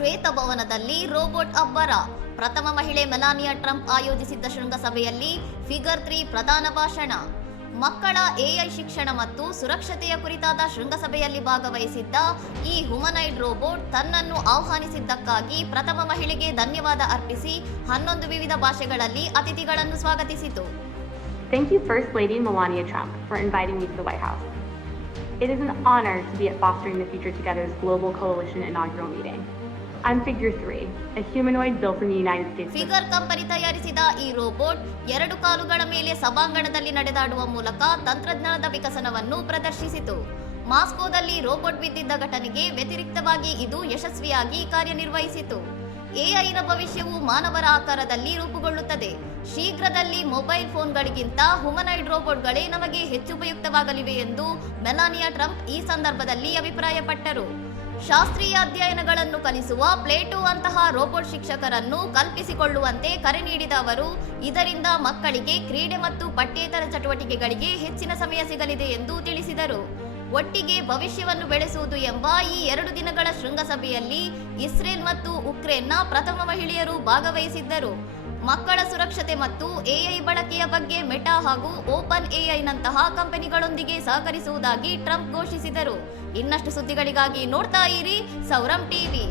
ಶ್ವೇತಭವನದಲ್ಲಿ robot ಅಬ್ಬರ. ಪ್ರಥಮ ಮಹಿಳೆ ಮೆಲಾನಿಯಾ ಟ್ರಂಪ್ ಆಯೋಜಿಸಿದ್ದ ಶೃಂಗಸಭೆಯಲ್ಲಿ ಫಿಗರ್ 3 ಪ್ರಧಾನ ಭಾಷಣ. ಮಕ್ಕಳ ಎಐ ಶಿಕ್ಷಣ ಮತ್ತು ಸುರಕ್ಷತೆಯ ಕುರಿತಾದ ಶೃಂಗಸಭೆಯಲ್ಲಿ ಭಾಗವಹಿಸಿದ್ದ ಈ ಹ್ಯುಮನಾಯ್ಡ್ ರೋಬೋಟ್ ತನ್ನನ್ನು ಆಹ್ವಾನಿಸಿದ್ದಕ್ಕಾಗಿ ಪ್ರಥಮ ಮಹಿಳೆಗೆ ಧನ್ಯವಾದ ಅರ್ಪಿಸಿ 11 ವಿವಿಧ ಭಾಷೆಗಳಲ್ಲಿ ಅತಿಥಿಗಳನ್ನು ಸ್ವಾಗತಿಸಿತು. Thank you, First Lady Melania Trump, for inviting me to the White House. It is an honor to be at Fostering the Future Together's Global Coalition inaugural meeting. I'm Figure 3, a humanoid built in the United States. Figure company ತಯಾರಿಸಿದ ಈ robot 2 ಕಾಲುಗಳ ಮೇಲೆ ಸಭಾಂಗಣದಲ್ಲಿ ನಡೆದಾಡುವ ಮೂಲಕ ತಂತ್ರಜ್ಞಾನದ ವಿಕಸನವನ್ನು ಪ್ರದರ್ಶಿಸಿತು. ಮಾಸ್ಕೋದಲ್ಲಿ robot ಬಿದ್ದಿದ್ದ ಘಟನೆಗೆ ವ್ಯತಿರಿಕ್ತವಾಗಿ ಇದು ಯಶಸ್ವಿಯಾಗಿ ಕಾರ್ಯನಿರ್ವಹಿಸಿತು. ಎಐನ ಭವಿಷ್ಯವು ಮಾನವರ ಆಕಾರದಲ್ಲಿ ರೂಪುಗೊಳ್ಳುತ್ತದೆ. ಶೀಘ್ರದಲ್ಲಿ ಮೊಬೈಲ್ ಫೋನ್ಗಳಿಗಿಂತ ಹ್ಯುಮನಾಯ್ಡ್ ರೋಬೋಟ್ಗಳೇ ನಮಗೆ ಹೆಚ್ಚು ಉಪಯುಕ್ತವಾಗಲಿವೆ ಎಂದು ಮೆಲಾನಿಯಾ ಟ್ರಂಪ್ ಈ ಸಂದರ್ಭದಲ್ಲಿ ಅಭಿಪ್ರಾಯಪಟ್ಟರು. ಶಾಸ್ತ್ರೀಯ ಅಧ್ಯಯನಗಳನ್ನು ಕಲಿಸುವ ಪ್ಲೇಟೋ ಅಂತಹ ರೋಬೋಟ್ ಶಿಕ್ಷಕರನ್ನು ಕಲ್ಪಿಸಿಕೊಳ್ಳುವಂತೆ ಕರೆ ನೀಡಿದ ಅವರು, ಇದರಿಂದ ಮಕ್ಕಳಿಗೆ ಕ್ರೀಡೆ ಮತ್ತು ಪಠ್ಯೇತರ ಚಟುವಟಿಕೆಗಳಿಗೆ ಹೆಚ್ಚಿನ ಸಮಯ ಸಿಗಲಿದೆ ಎಂದು ತಿಳಿಸಿದರು. ಒಟ್ಟಿಗೆ ಭವಿಷ್ಯವನ್ನು ಬೆಳೆಸುವುದು ಎಂಬ ಈ 2 ದಿನಗಳ ಶೃಂಗಸಭೆಯಲ್ಲಿ ಇಸ್ರೇಲ್ ಮತ್ತು ಉಕ್ರೇನ್ನ ಪ್ರಥಮ ಮಹಿಳೆಯರು ಭಾಗವಹಿಸಿದ್ದರು. ಮಕ್ಕಳ ಸುರಕ್ಷತೆ ಮತ್ತು ಎಐ ಬಳಕೆಯ ಬಗ್ಗೆ ಮೆಟಾ ಹಾಗೂ ಓಪನ್ ಎಐನಂತಹ ಕಂಪನಿಗಳೊಂದಿಗೆ ಸಹಕರಿಸುವುದಾಗಿ ಟ್ರಂಪ್ ಘೋಷಿಸಿದರು. ಇನ್ನಷ್ಟು ಸುದ್ದಿಗಳಿಗಾಗಿ ನೋಡ್ತಾ ಇರಿ ಸೌರಂ ಟಿವಿ.